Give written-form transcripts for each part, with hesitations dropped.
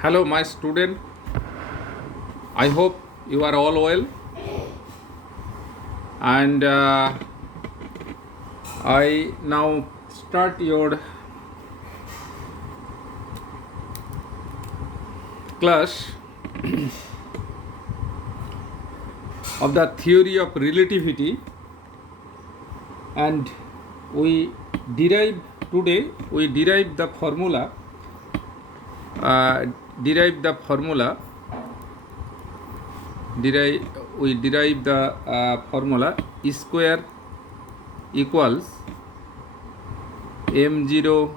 Hello, my student. I hope you are all well. And I now start your class of the theory of relativity, and we derive the formula. We derive the formula E square equals m0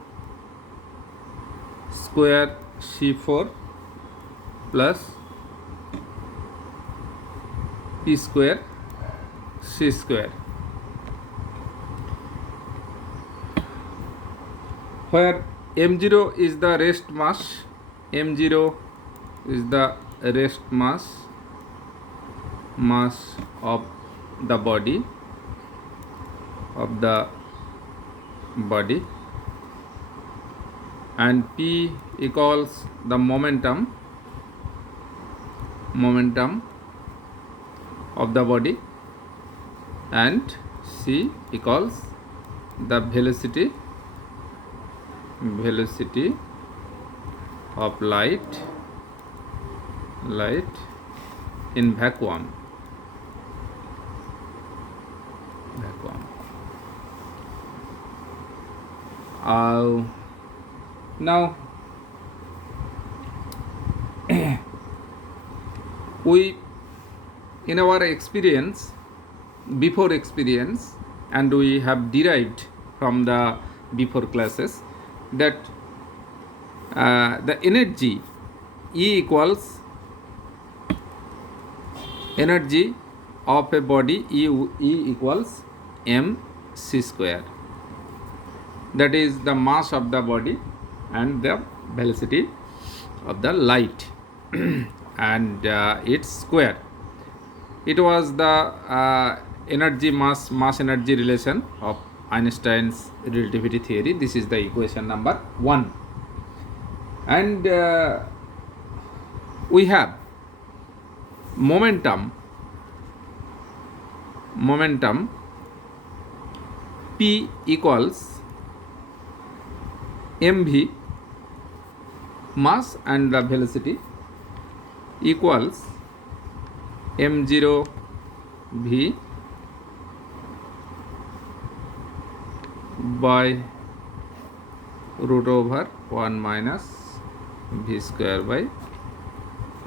square c4 plus p square c square, where m0 is the rest mass. M0 is the rest mass of the body and p equals the momentum of the body, and c equals the velocity of light in vacuum. Now we, in our before experience, and we have derived from the before classes that the energy E equals energy of a body E equals mc square. That is the mass of the body and the velocity of the light and its square. It was the energy mass energy relation of Einstein's relativity theory. This is the equation number 1, and we have momentum P equals mv, mass and the velocity, equals m0 v by root over 1 minus v square by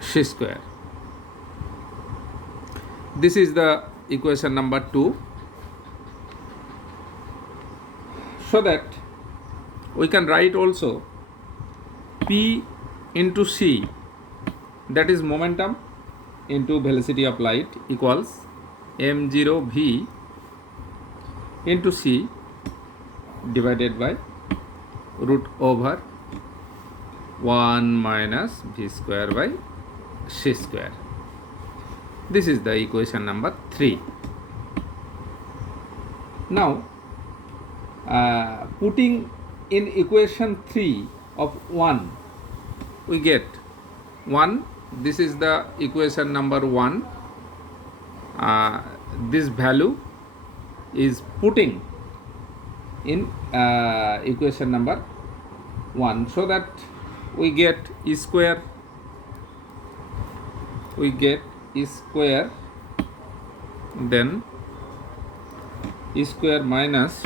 c square. This is the equation number 2, so that we can write also P into C, that is momentum into velocity of light, equals m0 v into C divided by root over 1 minus v square by c square. This is the equation number 3. Now putting in equation 3 of 1, we get 1. This is the equation number 1. This value is putting in equation number 1, so that we get E square. Then E square minus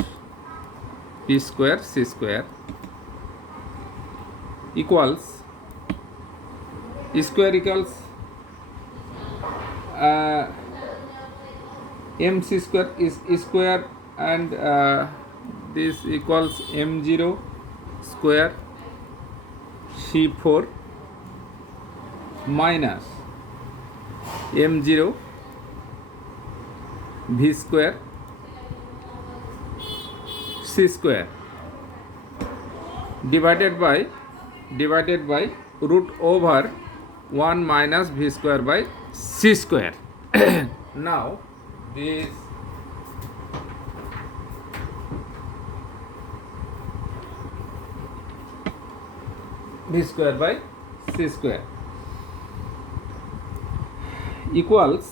p square c square equals E square equals mc square is E square, and this equals m0 square c4 minus m0 v square c square divided by root over 1 minus v square by c square. Now this v square by c square equals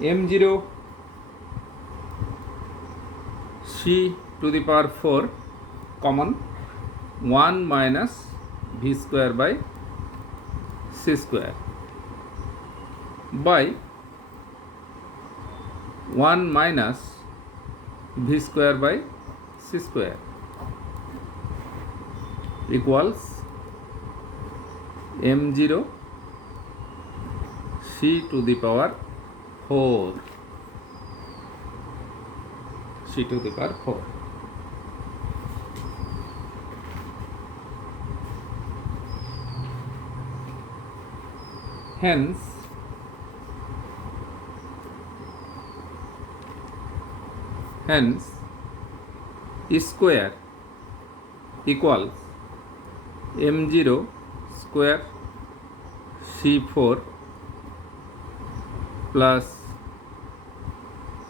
m0 c to the power 4 common 1 minus v square by c square by 1 minus v square by c square equals m0 c to the power 4 c to the power 4. Hence E square equals m0 square c4 plus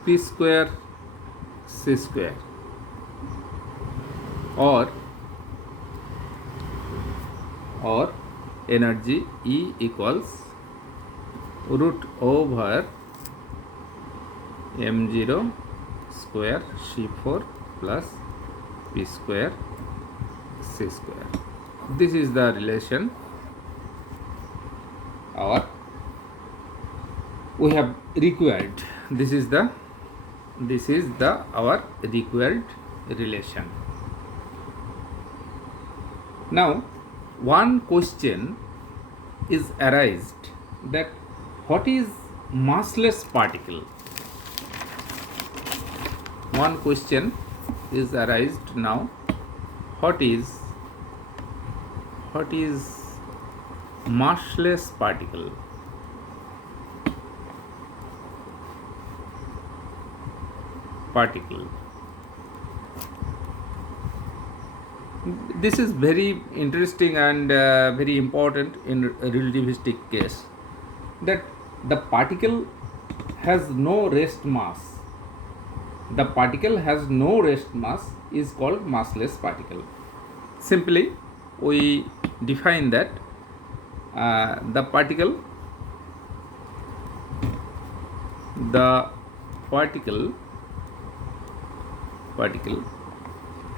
p square c square, or energy E equals root over m0 square c4 plus p square c square. This is the relation we have required. This is the our required relation. Now one question is arised that what is massless particle? One question is arised now. What is massless particle? This is very interesting and very important in relativistic case, that the particle has no rest mass. The particle has no rest mass is called massless particle. Simply we define that the particle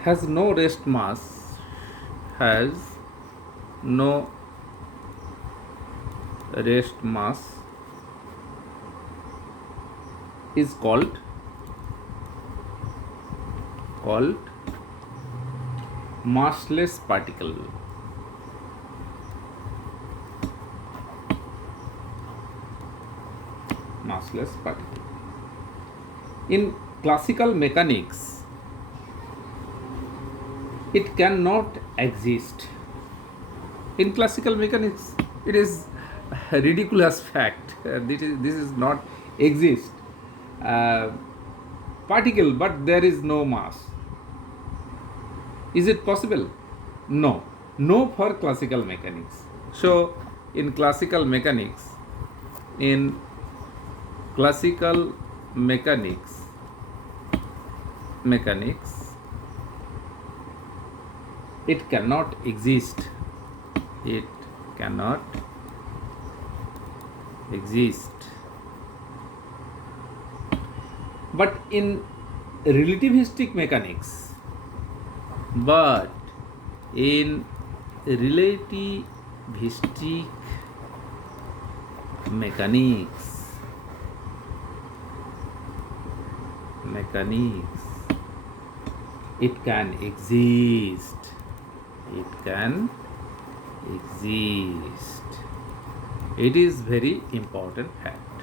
has no rest mass, is called massless particle. In classical mechanics, it cannot exist. In classical mechanics, it is a ridiculous fact. This is not exist. Particle, but there is no mass. Is it possible? No for classical mechanics. So in classical mechanics, it cannot exist. But in relativistic mechanics, it can exist. It is very important fact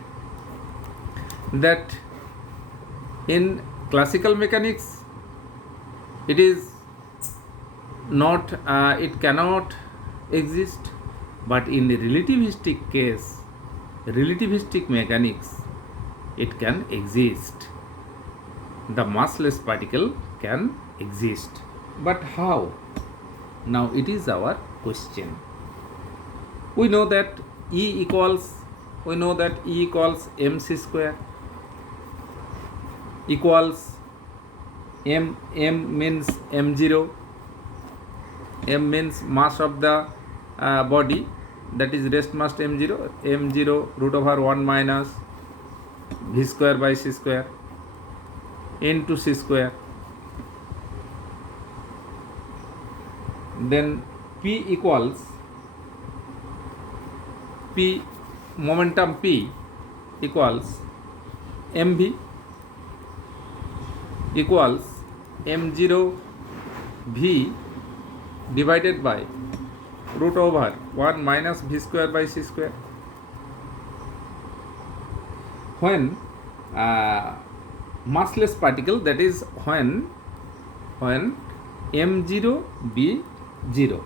that in classical mechanics it is not, it cannot exist, but in the relativistic case, relativistic mechanics, it can exist. The massless particle can exist. But how? Now it is our question. We know that E equals mc square. equals m means m0, m means mass of the body, that is rest mass m0, m0 root over 1 minus v square by c square into c square. Then p equals p, momentum p equals mv equals m0 v divided by root over 1 minus v square by c square. When massless particle, that is when m0 be 0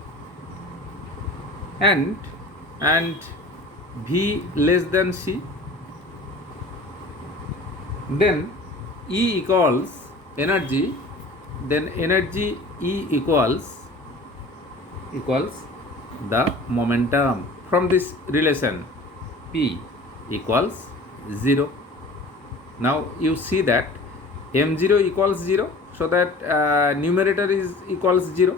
and v less than c, then E equals energy, then energy E equals the momentum from this relation P equals 0. Now you see that m0 equals 0, so that numerator is equals 0,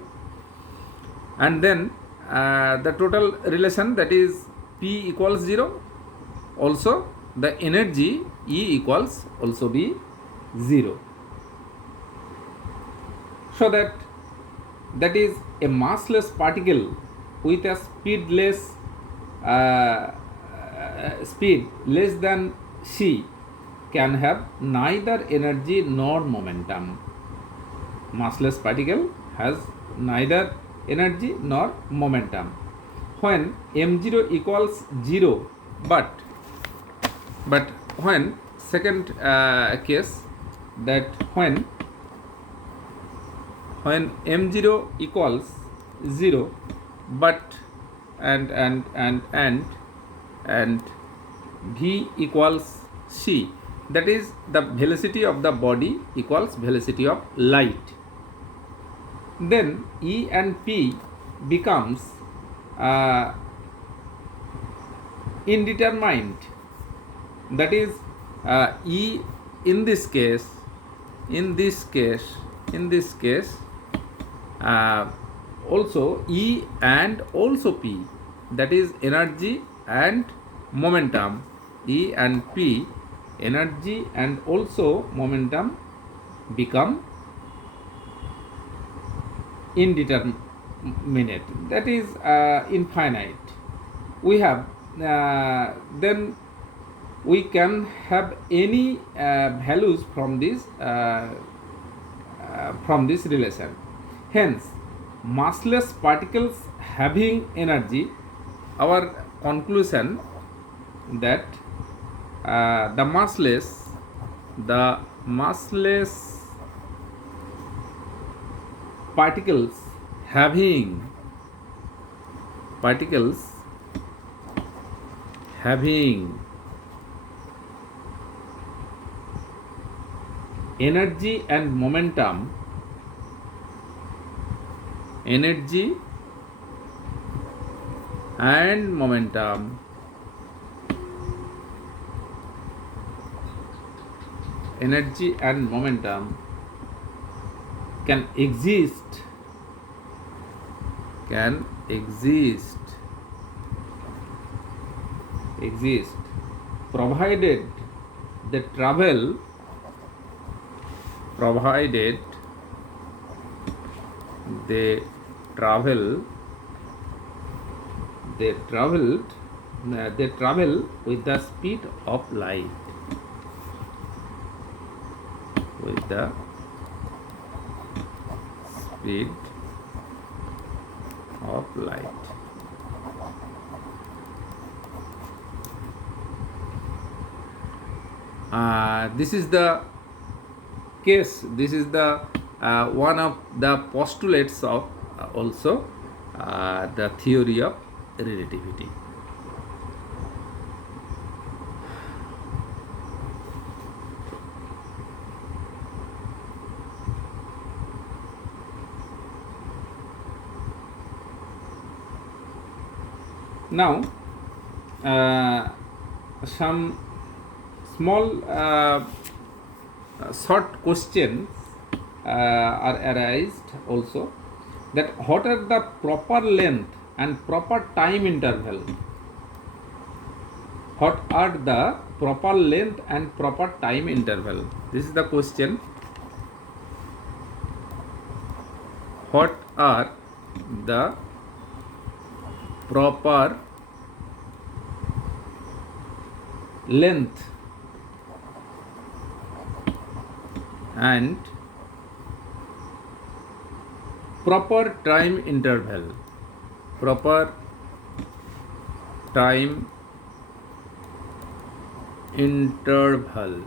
and then the total relation, that is P equals 0, also the energy E equals also be 0, so that is a massless particle with a speed less than c can have neither energy nor momentum. Massless particle has neither energy nor momentum. When m0 equals 0, but when second case, that when m0 equals 0 but and v equals c, that is the velocity of the body equals velocity of light, then E and P becomes indeterminate, that is E in this case also E and also P, that is energy and momentum, E and P, energy and also momentum become indeterminate, that is infinite. We have then we can have any values from this relation. Hence, massless particles having energy, our conclusion that the massless particles having energy and momentum, energy and momentum can exist provided they travel with the speed of light, this is the case, this is the one of the postulates of also the theory of relativity. Now some small short questions are arised also, that what are the proper length and proper time interval? What are the proper length and proper time interval? This is the question. What are the proper length and proper time interval? Proper time interval.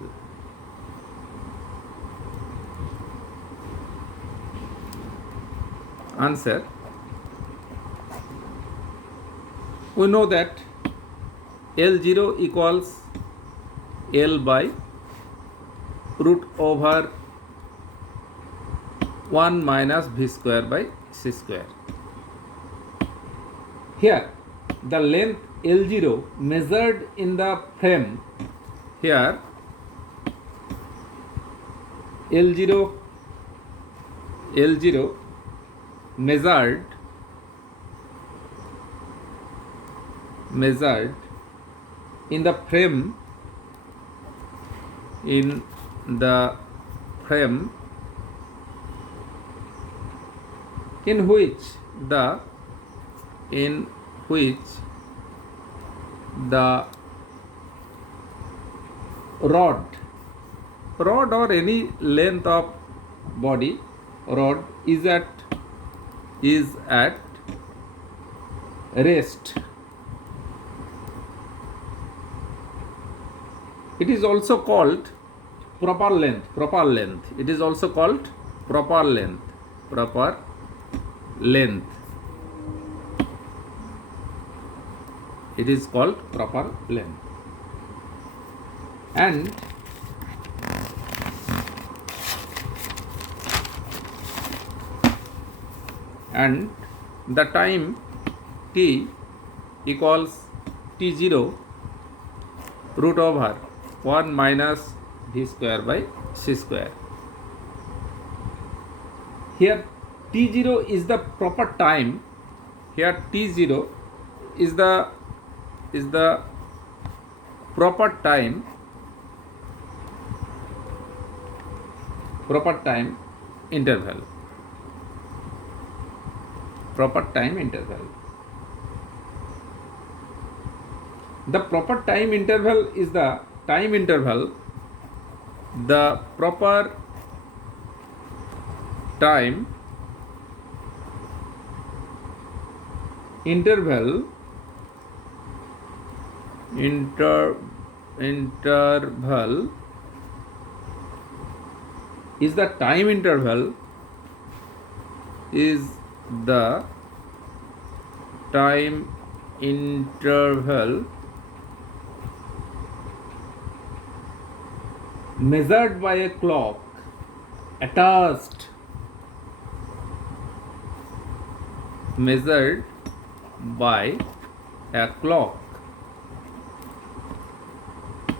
Answer: we know that L0 equals L by root over 1 minus v square by c square. Here the length L0 measured in the frame, here L0 measured in the frame in which the rod or any length of body rod is at rest. It is also called proper length. It is also called proper length. It is called proper length. And the time t equals t0 root over 1 minus v square by c square. Here t0 is the proper time. Here t0 is the proper time interval. The proper time interval is the time interval. The proper time interval is the time interval measured by a clock attached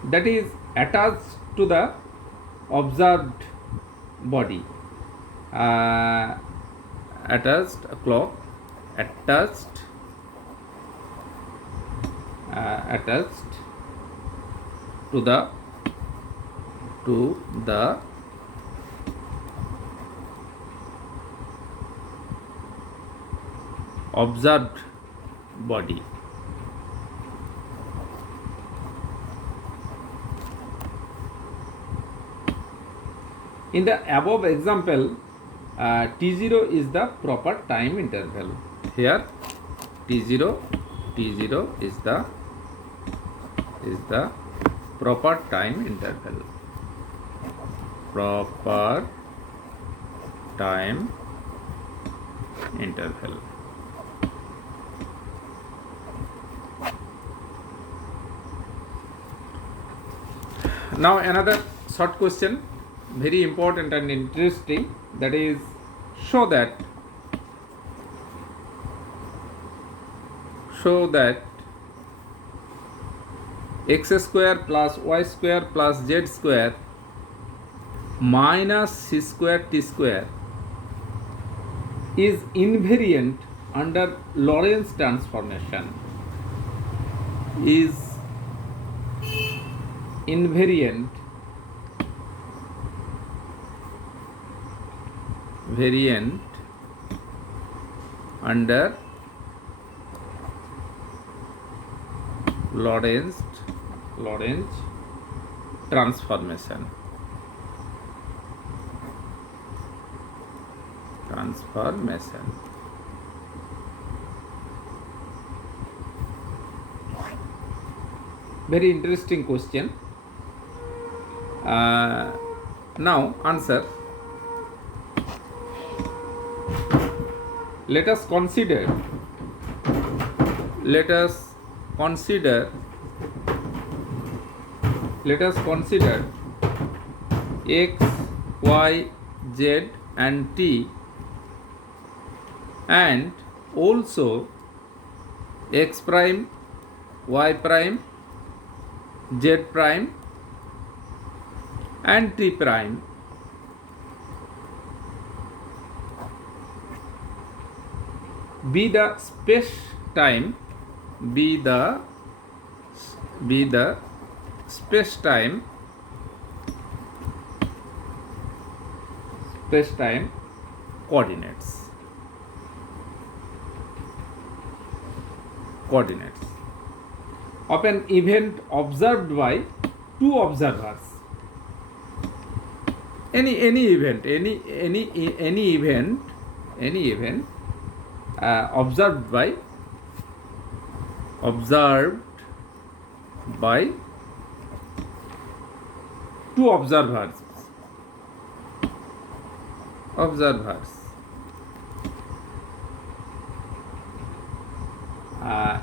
that is attached to the observed body. Attached to the observed body. In the above example, T0 is the proper time interval. Here T0 is the proper time interval. Now another short question, very important and interesting, that is, show that x square plus y square plus z square minus c square t square is invariant under Lorentz transformation, is invariant under Lorentz transformation. Very interesting question. Now answer. Let us consider x, y, z and t, and also x prime, y prime, z prime and t prime be the space time coordinates of an event observed by two observers. Any event observed by two observers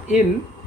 in